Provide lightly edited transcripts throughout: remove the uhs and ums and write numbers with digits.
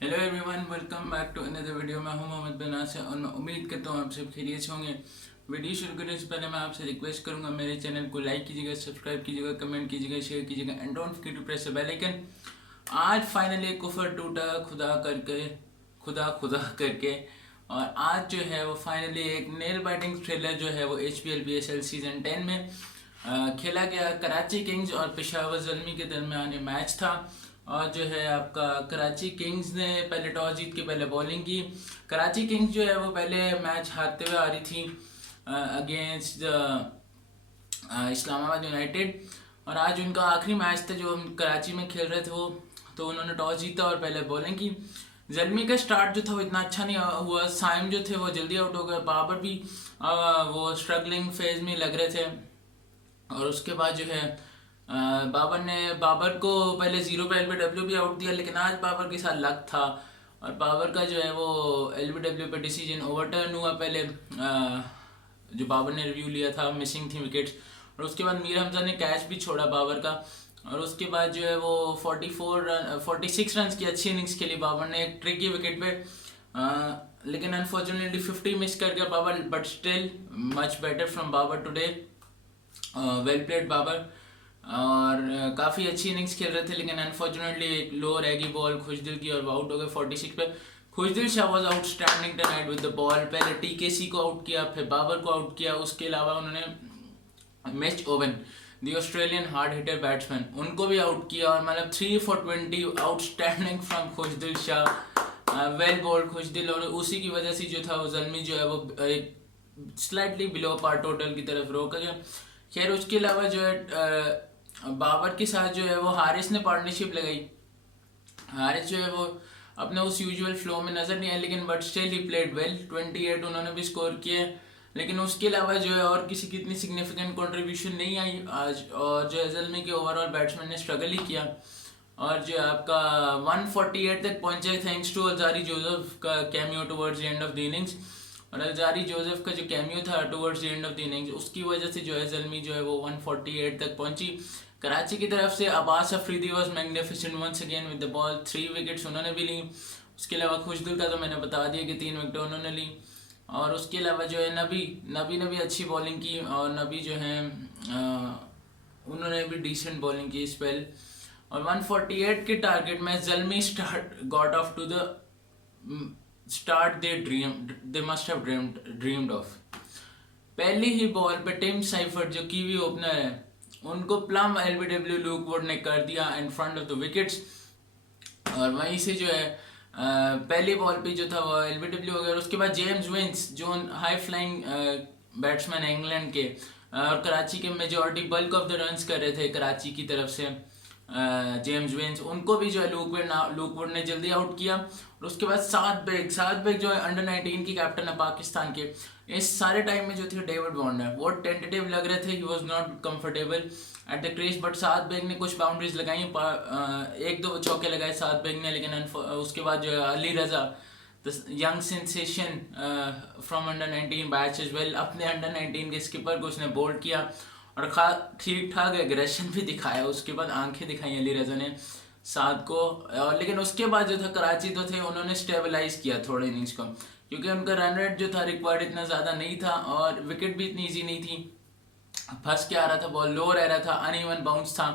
Hello everyone, welcome back to another video. मैं हूं मोहम्मद बिन नासिर और मैं उम्मीद करता हूं आप सब खैरियत से होंगे। वीडियो शुरू करने से पहले मैं आपसे रिक्वेस्ट करूंगा, मेरे चैनल को लाइक कीजिएगा, सब्सक्राइब कीजिएगा, कमेंट कीजिएगा, शेयर कीजिएगा and don't forget to press the bell icon. आज फाइनली कुफर टूटा खुदा खुदा करके। और आज जो है वो फाइनली एक नेल बाइटिंग थ्रिलर जो है वो HPL PSL सीजन 10 में खेला गया। कराची किंग्स और पेशावर ज़ल्मी के दरमियान ये मैच था। और जो है आपका कराची किंग्स ने पहले टॉस जीत के पहले बॉलिंग की। कराची किंग्स जो है वो पहले मैच हारते हुए आ रही थी अगेंस्ट इस्लामाबाद यूनाइटेड। और आज उनका आखिरी मैच था जो हम कराची में खेल रहे थे वो, तो उन्होंने टॉस जीता और पहले बॉलिंग की। जर्मी का स्टार्ट जो था वो इतना अच्छा नहीं हुआ। साइम जो थे वो जल्दी आउट हो गए, बाबर भी वो स्ट्रगलिंग फेज में लग रहे थे। और उसके बाद जो है बाबर को पहले 0 पे LBW भी आउट दिया, लेकिन आज बाबर के साथ लक था और बाबर का जो है वो LBW पे डिसीजन ओवरटर्न हुआ। पहले जो बाबर ने रिव्यू लिया था, मिसिंग थी विकेट्स। और उसके बाद मीर हमजा ने कैच भी छोड़ा बाबर का। और उसके बाद जो है वो 46 रन की अच्छी इनिंग्स खेली बाबर ने एक ट्रिकी विकेट पे। लेकिन अनफॉर्चुनेटली 50 मिस कर गया Babar, but still much better from Babar today. Well played Babar. और काफ़ी अच्छी इनिंग्स खेल रहे थे, लेकिन अनफॉर्चुनेटली एक लो रैगी बॉल खुशदिल की और वो आउट हो गए 46 पे। Khushdil Shah was outstanding tonight with the ball. पहले TKC को आउट किया, फिर बाबर को आउट किया। उसके अलावा उन्होंने Mitch Owen, the Australian hard hitter batsman, उनको भी आउट किया। और मतलब 3 for 20 outstanding from Khushdil Shah. Well bowled Khushdil. और उसी की वजह से जो था वो ज़ल्मी जो है वो एक स्लाइटली बिलो पार टोटल की तरफ रोका गया। खैर उसके अलावा जो है बाबर के साथ जो है वो हारिस ने पार्टनरशिप लगाई। हारिस जो है वो अपने उस यूजुअल फ्लो में नजर नहीं आया, लेकिन but still he played well. 28 उन्होंने भी स्कोर किए, लेकिन उसके अलावा जो है और किसी की इतनी सिग्निफिकेंट कंट्रीब्यूशन नहीं आई आज। और जो है ज़ल्मी के ओवरऑल बैट्समैन ने स्ट्रगल ही किया। और जो आपका 148 तक पहुंचे थैंक्स टू अलजारी जोसेफ का cameo towards the end of the innings. और अलजारी जोसेफ का जो कैमियो था towards the end of the innings, उसकी वजह से जो है ज़ल्मी जो है वो 148 तक पहुंची। कराची की तरफ से Abbas Afridi was magnificent once again with the ball. 3 wickets उन्होंने भी ली। उसके अलावा खुशदिल का तो मैंने बता दिया कि 3 विकेट उन्होंने ली। और उसके अलावा जो है नबी ने भी अच्छी बॉलिंग की। और नबी जो है उन्होंने भी डिसेंट बॉलिंग की स्पेल। और 148 के टारगेट में Zalmi start got off to the start they must have dreamed of. पहली ही बॉल पे टिम साइफर्ट जो कीवी ओपनर है, उनको प्लम LBW लूकवुड ने कर दिया in front of the wickets. और वहीं से जो है पहली बॉल पे जो था वो LBW हो गया। और उसके बाद जेम्स विंस जो हाई फ्लाइंग बैट्समैन है इंग्लैंड के, और कराची के majority bulk of the runs कर रहे थे कराची की तरफ से जेम्स विंस, उनको भी जो है लूकवुड ने जल्दी आउट किया। और उसके बाद सात बेग जो है अंडर 19 की कैप्टन है पाकिस्तान के, इस सारे टाइम में जो थे डेविड वार्नर वो टेंटेटिव लग रहे थे, he was not comfortable at the crease. But सात बेग ने कुछ बाउंड्रीज लगाई, 1-2 चौके लगाए सात बेग ने। लेकिन उसके बाद जो है Ali Raza the young sensation from under 19 batch is well, अपने अंडर 19 के स्किपर को उसने बोल्ड किया और ठीक ठाक एग्रेशन भी दिखाया। उसके बाद आंखें दिखाई अली रजा ने साथ को। और लेकिन उसके बाद जो था कराची तो थे, उन्होंने स्टेबलाइज किया थोड़े इनिंग्स को, क्योंकि उनका रन रेट जो था रिक्वायर्ड इतना ज़्यादा नहीं था और विकेट भी इतनी ईजी नहीं थी। फंस के आ रहा था, बॉल लो रह रहा था, अनइवन बाउंस था।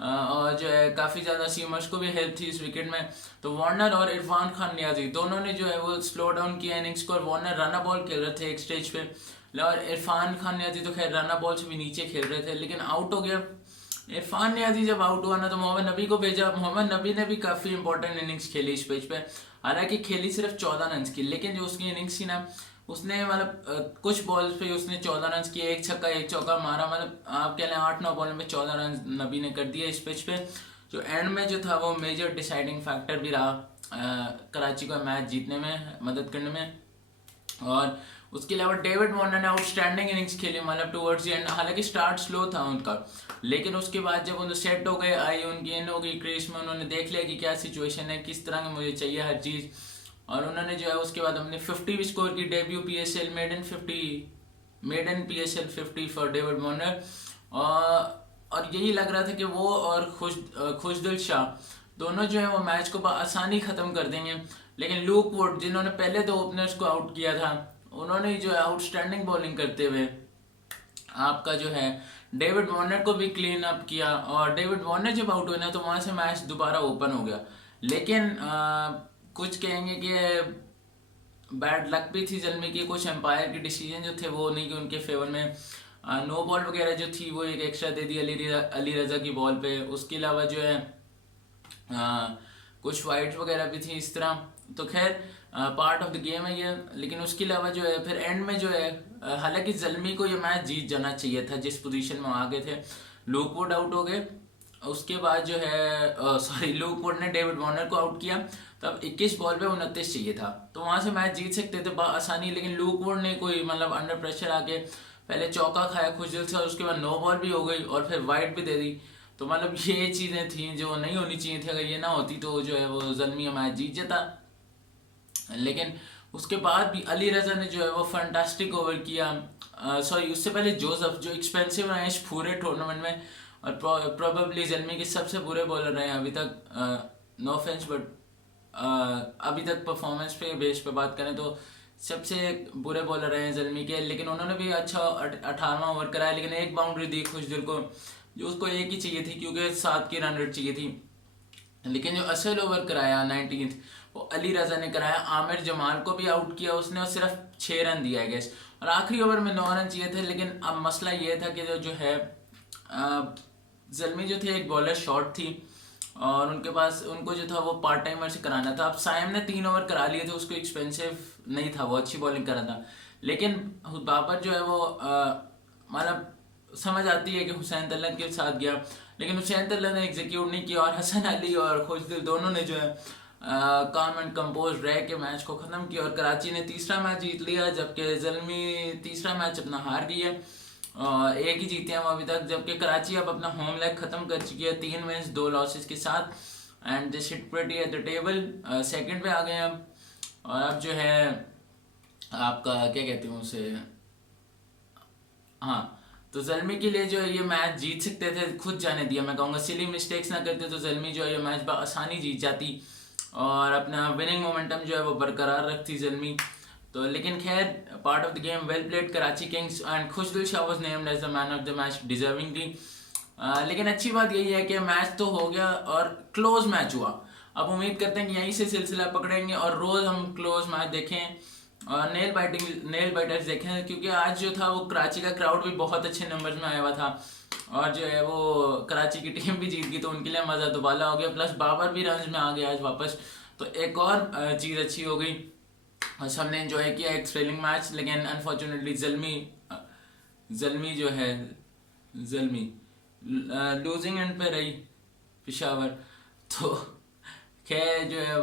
और जो है काफ़ी ज़्यादा सीमर्स को भी हेल्प थी इस विकेट में। तो वार्नर और इरफान खान नियाजी दोनों ने जो है वो स्लो डाउन किया इनिंग्स को। और वार्नर रना बॉल खेल रहे थे एक स्टेज पे, और इरफान खान नियाजी तो खैर रना बॉल से भी नीचे खेल रहे थे, लेकिन आउट हो गया। इरफान नियाजी जब आउट हुआ ना तो मोहम्मद नबी को भेजा। मोहम्मद नबी ने भी काफ़ी इंपॉर्टेंट इनिंग्स खेली इस पिच पे। हालांकि खेली सिर्फ 14 रन की, लेकिन जो उसकी इनिंग्स थी ना, उसने मतलब कुछ बॉल्स पे उसने 14 रन किए, एक छक्का एक चौका मारा। मतलब आप कह लें 8-9 बॉल में 14 रन नबी ने कर दिया इस पिच पे, जो एंड में जो था वो मेजर डिसाइडिंग फैक्टर भी रहा कराची का मैच जीतने में, मदद करने में। और उसके अलावा डेविड वार्नर ने आउटस्टैंडिंग इनिंग्स खेली, मतलब टुवर्ड्स द एंड। हालांकि स्टार्ट स्लो था उनका, लेकिन उसके बाद जब उन्हें सेट हो गए, आई उनकी इन हो गई क्रीज में, उन्होंने देख लिया कि क्या सिचुएशन है, किस तरह की मुझे चाहिए हर चीज़। और उन्होंने जो है उसके बाद हमने 50 भी स्कोर की। Debut PSL maiden PSL 50 for David Warner. और यही लग रहा था कि वो और खुशदिल शाह दोनों जो है वो मैच को आसानी ख़त्म कर देंगे। लेकिन लूक वुड जिन्होंने पहले 2 ओपनर्स को आउट किया था, उन्होंने जो है आउटस्टैंडिंग बॉलिंग करते हुए आपका जो है डेविड वार्नर को भी क्लीन अप किया, और डेविड वार्नर जब आउट हुए ना तो वहाँ से मैच दोबारा ओपन हो गया। लेकिन कुछ कहेंगे कि बैड लक भी थी जल्मी की, कुछ एम्पायर के डिसीजन जो थे वो नहीं कि उनके फेवर में। नो बॉल वगैरह जो थी वो एक एक्स्ट्रा दे दी अली रजा की बॉल पे। उसके अलावा जो है कुछ वाइड्स वगैरह भी थी इस तरह। तो खैर पार्ट ऑफ द गेम है ये। लेकिन उसके अलावा जो है फिर एंड में जो है हालांकि जल्मी को ये मैच जीत जाना चाहिए था जिस पोजीशन में आगे थे। लूक वुड आउट हो गए, उसके बाद जो है सॉरी लूक वुड ने डेविड वार्नर को आउट किया, तब 21 बॉल पे 29 चाहिए था, तो वहां से मैच जीत सकते थे आसानी। लेकिन लूक वुड ने कोई मतलब अंडर प्रेशर आके पहले चौका खाया खुश दिल से, और उसके बाद नो बॉल भी हो गई और फिर वाइड भी दे दी। तो मतलब ये चीज़ें थी जो नहीं होनी चाहिए थी। अगर ये ना होती तो जो है वो जल्मी मैच जीत जाता। लेकिन उसके बाद भी अली रजा ने जो है वो फैंटास्टिक ओवर किया। सॉरी उससे पहले जोसेफ जो एक्सपेंसिव रहे हैं पूरे टूर्नामेंट में, और प्रोबेबली जल्मी के सबसे बुरे बॉलर रहे हैं अभी तक। नो ऑफेंस बट अभी तक परफॉर्मेंस पे बेस पे बात करें तो सबसे बुरे बॉलर रहे हैं जल्मी के। लेकिन उन्होंने भी अच्छा 18वां ओवर कराया, लेकिन एक बाउंड्री दी खुशदिल को जो उसको एक ही चाहिए थी क्योंकि 7 की रन रेट चाहिए थी। लेकिन जो असल ओवर कराया 19th वो अली रजा ने कराया। आमिर जमाल को भी आउट किया उसने और सिर्फ 6 रन दिया है गैस, और आखिरी ओवर में 9 रन चाहिए थे। लेकिन अब मसला ये था कि जो है जल्मी जो थे एक बॉलर शॉर्ट थी और उनके पास उनको जो था वो पार्ट टाइमर से कराना था। अब साइम ने 3 ओवर करा लिए थे, उसको एक्सपेंसिव नहीं था, वो अच्छी बॉलिंग करा था। लेकिन बाबर जो है वो मतलब समझ आती है कि हुसैन तल्लन के साथ गया, लेकिन हुसैन तल्लन ने एग्जीक्यूट नहीं किया, और हसन अली और खुशदिल दोनों ने जो है काम एंड कंपोज रह के मैच को ख़त्म किया, और कराची ने तीसरा मैच जीत लिया, जबकि जल्मी तीसरा मैच अपना हार गई है। एक ही जीते हैं वो अभी तक, जबकि कराची अब अपना होम लेग ख़त्म कर चुकी है 3 विन्स 2 लॉसेस के साथ, and they sit pretty at the table, second पे आ गए हैं अब। और अब जो है आपका क्या कहते हैं उसे, हाँ तो जल्मी के लिए जो है ये मैच जीत सकते थे, खुद जाने दिया। मैं कहूँगा सिली मिस्टेक्स ना करते तो जल्मी जो है ये मैच आसानी जीत जाती और अपना विनिंग मोमेंटम जो है वो बरकरार रखती जल्मी। तो लेकिन खैर part of the game, well played Karachi Kings, and Khushdil Shah was named as the man of the match deservingly. लेकिन अच्छी बात यही है कि मैच तो हो गया और क्लोज मैच हुआ। अब उम्मीद करते हैं कि यहीं से सिलसिला पकड़ेंगे और रोज़ हम क्लोज मैच देखें और नेल बाइटर्स देखें, क्योंकि आज जो था वो कराची का क्राउड भी बहुत अच्छे नंबर्स में आया हुआ था, और जो है वो कराची की टीम भी जीत गई, तो उनके लिए मज़ा दोबारा हो गया। प्लस बाबर भी रन्स में आ गया आज वापस, तो एक और चीज़ अच्छी हो गई और सबने एंजॉय किया एक थ्रिलिंग मैच। लेकिन अनफॉर्चुनेटली जल्मी जो है लूजिंग एंड पे रही पेशावर। तो खैर जो है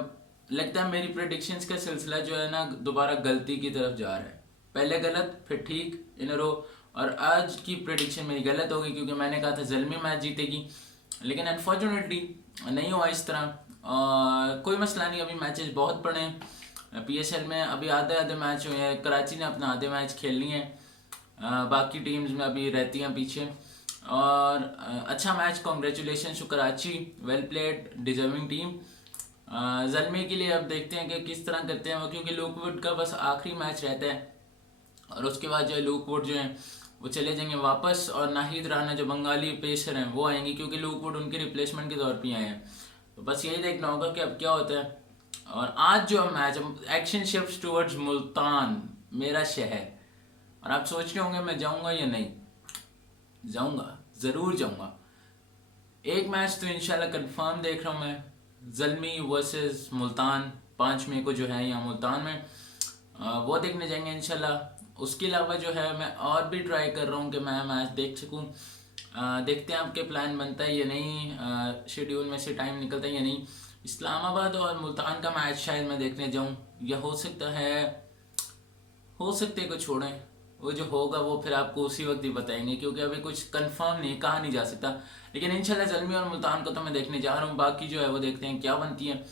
लगता है मेरी प्रेडिक्शंस का सिलसिला जो है ना दोबारा गलती की तरफ जा रहा है, पहले गलत फिर ठीक इन रो, और आज की प्रेडिक्शन मेरी गलत हो गई क्योंकि मैंने कहा था जल्मी मैच जीतेगी, लेकिन अनफॉर्चुनेटली नहीं हुआ इस तरह। कोई मसला नहीं, अभी मैचेस बहुत पड़े हैं PSL में, अभी आधे मैच हुए हैं, कराची ने अपना आधे मैच खेल लिए हैं, बाकी टीम्स में अभी रहती हैं पीछे। और अच्छा match, congratulation to Karachi, well played, deserving team. Zalmi के लिए अब देखते हैं कि किस तरह करते हैं वो, क्योंकि लूकवुड का बस आखिरी मैच रहता है और उसके बाद जो है लूकवुड जो है वो चले जाएंगे वापस, और नाहिद राना जो बंगाली पेसर हैं वो आएंगे क्योंकि लूकवुड उनके रिप्लेसमेंट के तौर पर आए हैं। तो बस यही देखना होगा कि अब क्या होता है। और आज जो match action shift towards Multan, मेरा शहर, और आप सोच रहे होंगे मैं जाऊंगा या नहीं, जाऊंगा, ज़रूर जाऊंगा। एक मैच तो इंशाल्लाह कंफर्म देख रहा हूँ मैं, जल्मी वर्सेस मुल्तान 5 मई को जो है यहाँ मुल्तान में, वो देखने जाएंगे इंशाल्लाह। उसके अलावा जो है मैं और भी ट्राई कर रहा हूँ कि मैं मैच देख सकूँ, देखते हैं आपके प्लान बनता है या नहीं, शेड्यूल में से टाइम निकलता है या नहीं। इस्लामाबाद और मुल्तान का मैच शायद मैं देखने जाऊँ, या हो सकता है को छोड़ें, वो जो होगा वो फिर आपको उसी वक्त ही बताएंगे, क्योंकि अभी कुछ कंफर्म नहीं, कहा नहीं जा सकता। लेकिन इंशाल्लाह जल्मी और मुल्तान को तो मैं देखने जा रहा हूँ, बाकी जो है वो देखते हैं क्या बनती है।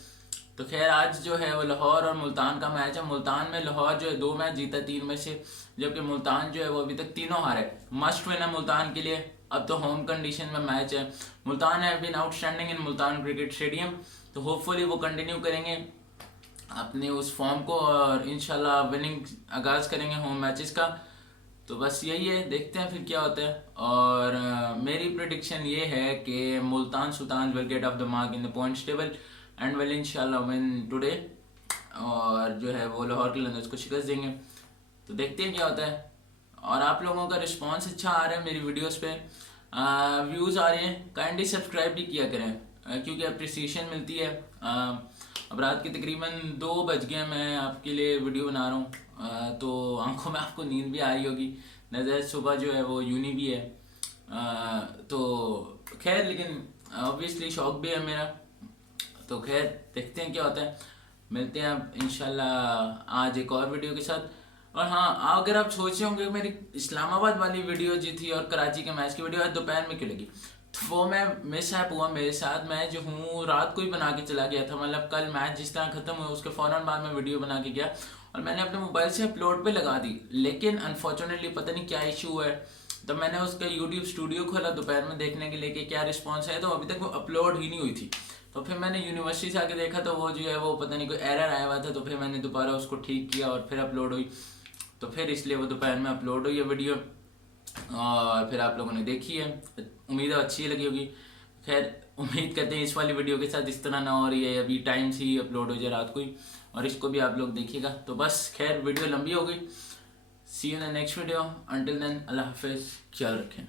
तो खैर आज जो है वो लाहौर और मुल्तान का मैच है। मुल्तान में लाहौर जो है 2 मैच जीता 3 में से, जबकि मुल्तान जो है वो अभी तक तीनों हारे। मस्ट विन है मुल्तान के लिए, अब तो होम कंडीशन में मैच है। Multan have been outstanding in Multan cricket stadium, तो होपफुली वो कंटिन्यू करेंगे अपने उस फॉर्म को और इंशाल्लाह विनिंग आगाज़ करेंगे होम मैचेस का। तो बस यही है, देखते हैं फिर क्या होता है। और मेरी प्रेडिक्शन ये है कि Multan Sultan will get off the mark in the points table and will इंशाल्लाह विन टुडे, और जो है वो लाहौर कलंदर्स को शिकस्त देंगे। तो देखते हैं क्या होता है। और आप लोगों का रिस्पांस अच्छा आ रहा है मेरी वीडियोस पे, व्यूज़ आ रहे हैं, काइंडली सब्सक्राइब भी किया करें क्योंकि अप्रिसिएशन मिलती है। अब रात के तकरीबन 2 बज गए, मैं आपके लिए वीडियो बना रहा हूँ, तो आंखों में आपको नींद भी आ रही होगी, नज़र सुबह जो है वो यूनी भी है, तो खैर लेकिन ऑब्वियसली शौक भी है मेरा। तो खैर देखते हैं क्या होता है, मिलते हैं अब इंशाल्लाह आज एक और वीडियो के साथ। और हाँ, अगर आप सोच रहे होंगे मेरी इस्लामाबाद वाली वीडियो जो थी और कराची के मैच की वीडियो आज दोपहर में क्यों लगी, तो वो मैं मिस ऐप हुआ मेरे साथ। मैं जो हूँ रात को ही बना के चला गया था, मतलब कल मैच जिस तरह ख़त्म हुआ उसके फ़ौरन बाद में वीडियो बना के गया और मैंने अपने मोबाइल से अपलोड पे लगा दी, लेकिन अनफॉर्चुनेटली पता नहीं क्या इशू है, तो मैंने उसका यूट्यूब स्टूडियो खोला दोपहर में देखने के लिए कि क्या रिस्पॉन्स है, तो अभी तक वो अपलोड ही नहीं हुई थी। तो फिर मैंने यूनिवर्सिटी से आके देखा तो वो जो है वो पता नहीं कोई एरर आया हुआ था, तो फिर मैंने दोबारा उसको ठीक किया और फिर अपलोड हुई, तो फिर इसलिए वो दोपहर में अपलोड हुई है वीडियो और फिर आप लोगों ने देखी है। उम्मीद है अच्छी लगी होगी। खैर उम्मीद करते हैं इस वाली वीडियो के साथ इस तरह ना हो रही है, अभी टाइम से ही अपलोड हो जाए रात को ही, और इसको भी आप लोग देखिएगा। तो बस खैर वीडियो लंबी हो गई, see you in the next video, until then अल्लाह हाफिज़, ख्याल रखें।